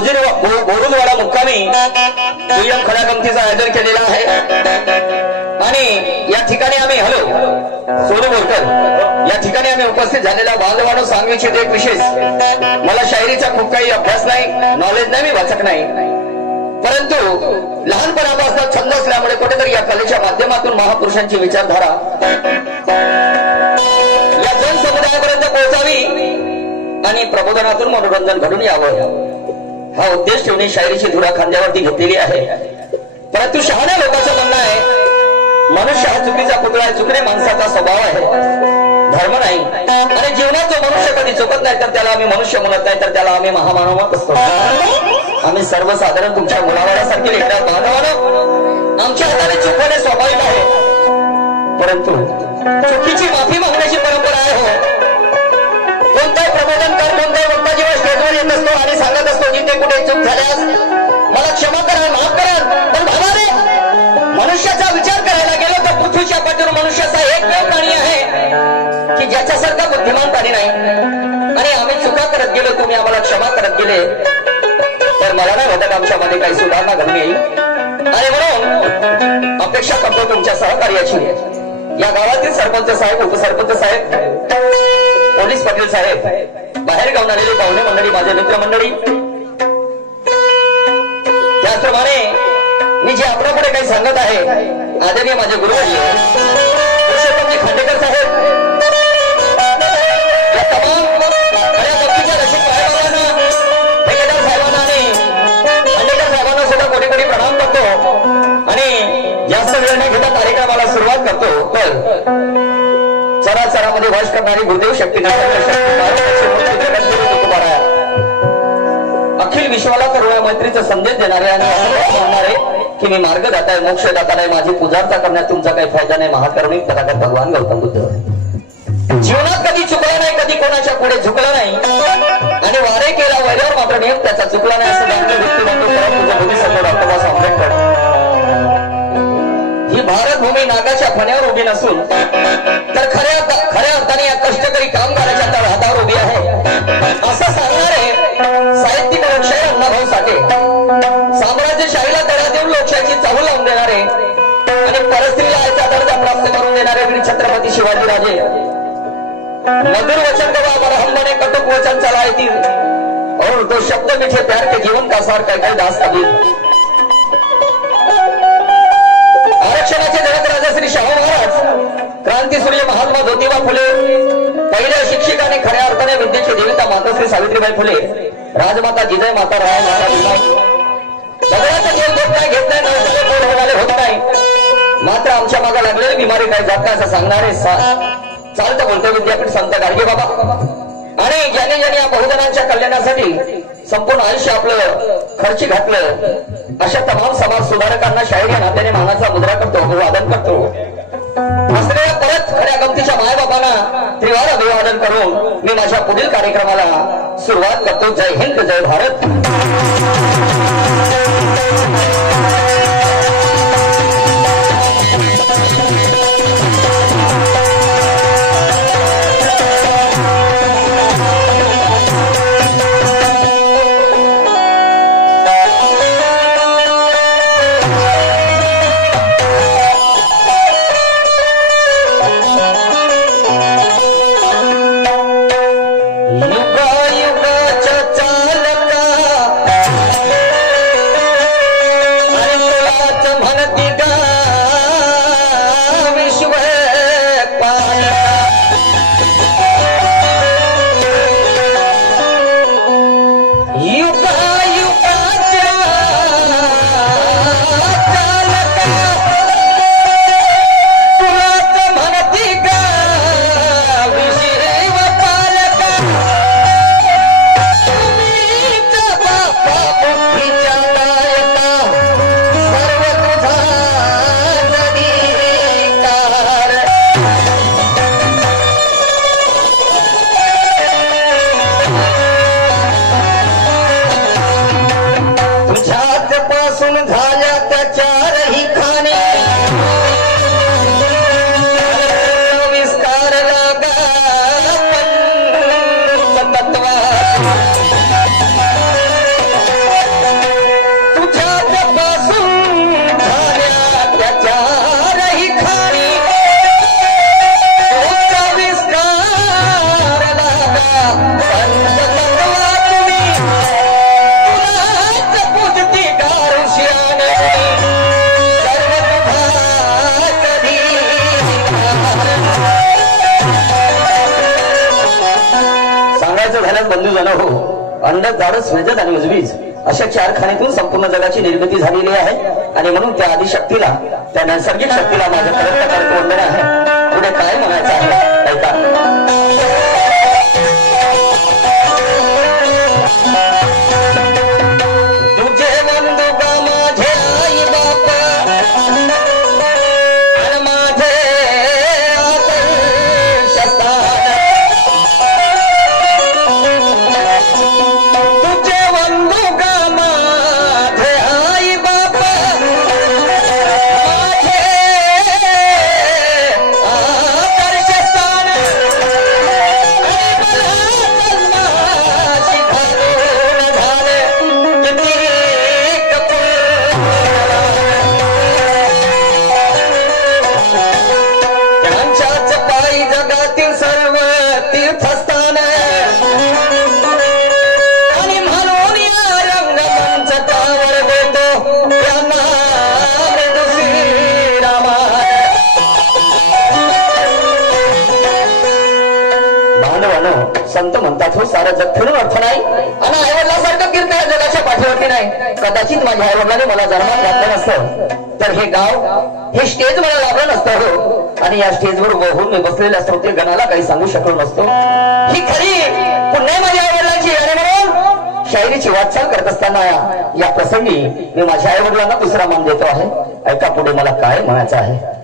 बोरुलवाडा मुक्कामी दुय्यम खड्या गमतीचं आयोजन केलेलं आहे आणि या ठिकाणी आम्ही हॅलो सोनू बोरकर या ठिकाणी आम्ही उपस्थित झालेला बांधवानो सांगू इच्छितो एक विशेष मला शायरीचा खूप काही अभ्यास नाही नॉलेज नाही मी वाचक नाही परंतु लहानपणापासून छंद असल्यामुळे कुठेतरी या कलेच्या माध्यमातून महापुरुषांची विचारधारा या जनसमुदायापर्यंत पोहोचावी आणि प्रबोधनातून मनोरंजन घडून यावं हा उद्देश ठेवून शायरीची धुरा खांद्यावरती घेतलेली आहे परंतु शहाण्या लोकांचं म्हणणं आहे मनुष्य हा चुकीचा पुतळा आहे चुकणे माणसाचा स्वभाव आहे धर्म नाही आणि जीवनात जो मनुष्य कधी चुकत नाही तर त्याला आम्ही मनुष्य म्हणत नाही तर त्याला आम्ही महामानव म्हणत असतो आम्ही सर्वसाधारण तुमच्या मुलाबाळासारखे लेकरात बांधवानं आमच्या हाताने चुकवणे स्वाभाविक आहे परंतु चुकीची माफी मागण्याची परंपरा आहे हो कोणताही प्रबोधन कर कोणताही वक्ता जेव्हा स्टेजवर येत असतो आणि सांगत असतो जिथे कुठे चूक झाल्यास मला क्षमा करा माफ करा पण बाबा रे मनुष्याचा विचार करायला गेलो तर पृथ्वीच्या पाठीवर मनुष्याचा एकमेव प्राणी आहे की ज्याच्यासारखा बुद्धिमान प्राणी नाही आणि आम्ही चुका करत गेलो तुम्ही आम्हाला क्षमा करत गेले तर मला नाही वाटत आमच्यामध्ये काही सुधारणा घडून येईल आणि म्हणून अपेक्षा करतो तुमच्या सहकार्याची या गावातील सरपंच साहेब उपसरपंच साहेब पोलीस पाटील साहेब बाहेर गावून आलेले पाहुणे मंडळी माझे मित्रमंडळी त्याचप्रमाणे मी जे आपल्यापुढे काही सांगत आहे आदरणीय माझे गुरुवर्य खांडेकर साहेब या तमाम खऱ्या भक्तीच्या रसिक साहेबांना ठेकेदार साहेबांना आणि खांडेकर साहेबांना सुद्धा कोटी कोटी प्रणाम करतो आणि जास्त वेळ न घेता कार्यक्रमाला सुरुवात करतो तर चराचरामध्ये वास करणारी गुरुदेव शक्ती अखिल विश्वाला करुणा मैत्रीचा संदेश देणारे आणि म्हणणारे की मी मार्गदाता आहे मोक्षदाता नाही माझी पूजार्चा करण्यात तुमचा काही फायदा नाही महाकरुणिक तथागत भगवान गौतम बुद्ध जीवनात कधी चुकला नाही कधी कोणाच्या पुढे झुकला नाही आणि वारे केला वैरावर मात्र नियम त्याचा चुकला नाही असं डॉक्टर आंबेडकर ही भारतभूमी नागाच्या फण्यावर उभी नसून तर खऱ्या अर्थाने या कष्टकरी कामगाराच्या तळहातावर उभी आहे असं सांगणारे साहित्यिक लोकशाही अण्णाभाऊ साठे साम्राज्यशाहीला तडा देऊन लोकशाहीची चाहूल लावून देणारे आणि परस्त्रीला आयचा दर्जा प्राप्त करून देणारे वीर छत्रपती शिवाजीराजे मधुर वचन कवा बरहंबने कटुक वचन चलाए और तो शब्द मीठे प्यार के जीवन का सार काय दास कबीर आरक्षणाचे जनक राजा श्री शाहू महाराज क्रांतीसूर्य महात्मा ज्योतिबा फुले पहिल्या शिक्षक आणि खऱ्या अर्थाने विद्येची देवता मातोश्री सावित्रीबाई फुले राजमाता जिजाई माता राय माता भीमाई सगळ्याचं जेल देत नाही घेत नाही नवसाचे पोट होणारे होत नाही मात्र आमच्या मागे लागलेली बिमारी काय जात नाही असं सांगणारे चालतं बोलतो विद्यापीठ संत गाडगे बाबा आणि ज्याने या बहुजनांच्या कल्याणासाठी संपूर्ण आयुष्य आपलं खर्ची घातलं अशा तमाम समाज सुधारकांना शाहीर या नात्याने मानाचा मुद्रा करतो अभिवादन करतो असलेल्या परत खऱ्या गमतीच्या मायबापांना त्रिवार अभिवादन करून मी माझ्या पुढील कार्यक्रमाला सुरुवात करतो जय हिंद जय भारत युगा युगाच्या चालका पाहायलाच बंधू जण हो, अंडक धाडस मेजत आणि उजवीज अशा 4 खाणीतून संपूर्ण जगाची निर्मिती झालेली आहे. आणि म्हणून त्या आदिशक्तीला, त्या नैसर्गिक शक्तीला माझं खरं वंदन आहे. पुढे काय म्हणायचं आहे ऐका. संत म्हणतात हो, सारा जग फिरून अर्थ नाही आणि आईवडिलासारखं कीर्ती या जगाच्या पाठीवरती नाही. कदाचित माझ्या आईवडिलांनी मला जन्मात घातलं नसतं तर हे गाव, हे स्टेज मला लाभलं नसतं हो. आणि या स्टेजवर उभं होऊन मी बसलेल्या श्रोते गणाला काही सांगू शकलो नसतो. ही खरी पुण्य माझ्या आईवडिलांची. आणि म्हणून शायरीची वाटचाल करत असताना या प्रसंगी मी माझ्या आईवडिलांना दुसरा मान देतो आहे. ऐका पुढे मला काय म्हणायचं आहे.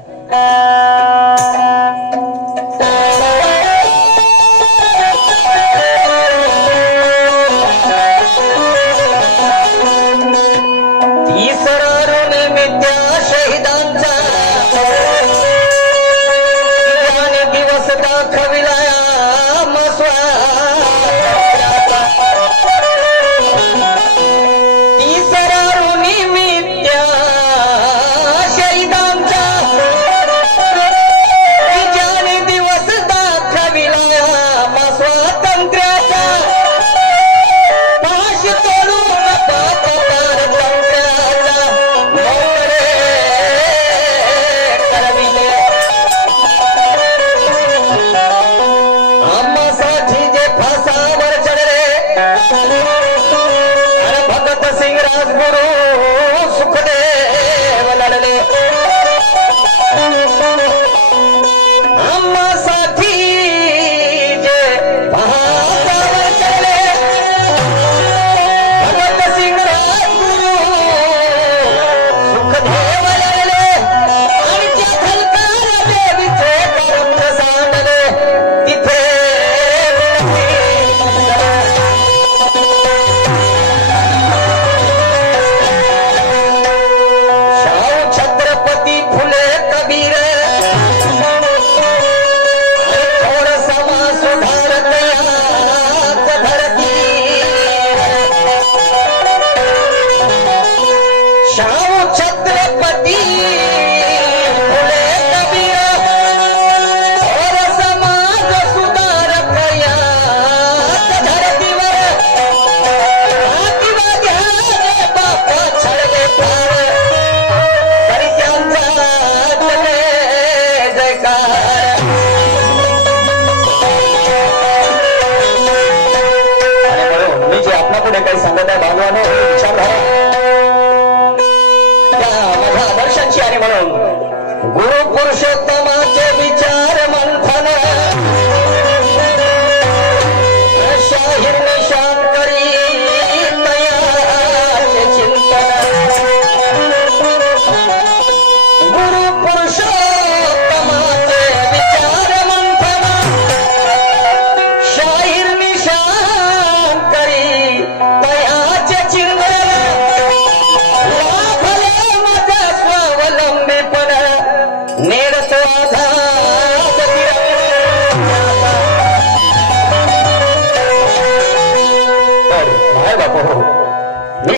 काही सांगत आहे बांधवाने विचार धरा त्या माझ्या आदर्शांची. आणि म्हणून गुरु पुरुषोत्तमाचे विचार मंथन शाहीर निशान करी तयाचे चिंतन. गुरु पुरुषोत्तमाचे विचार मंथन शाहीर निशान करी तयाचे चिंतन. लाभले माझा स्वावलंबीपण नेडतो आझाद तिरंगा. तर माय बाप हो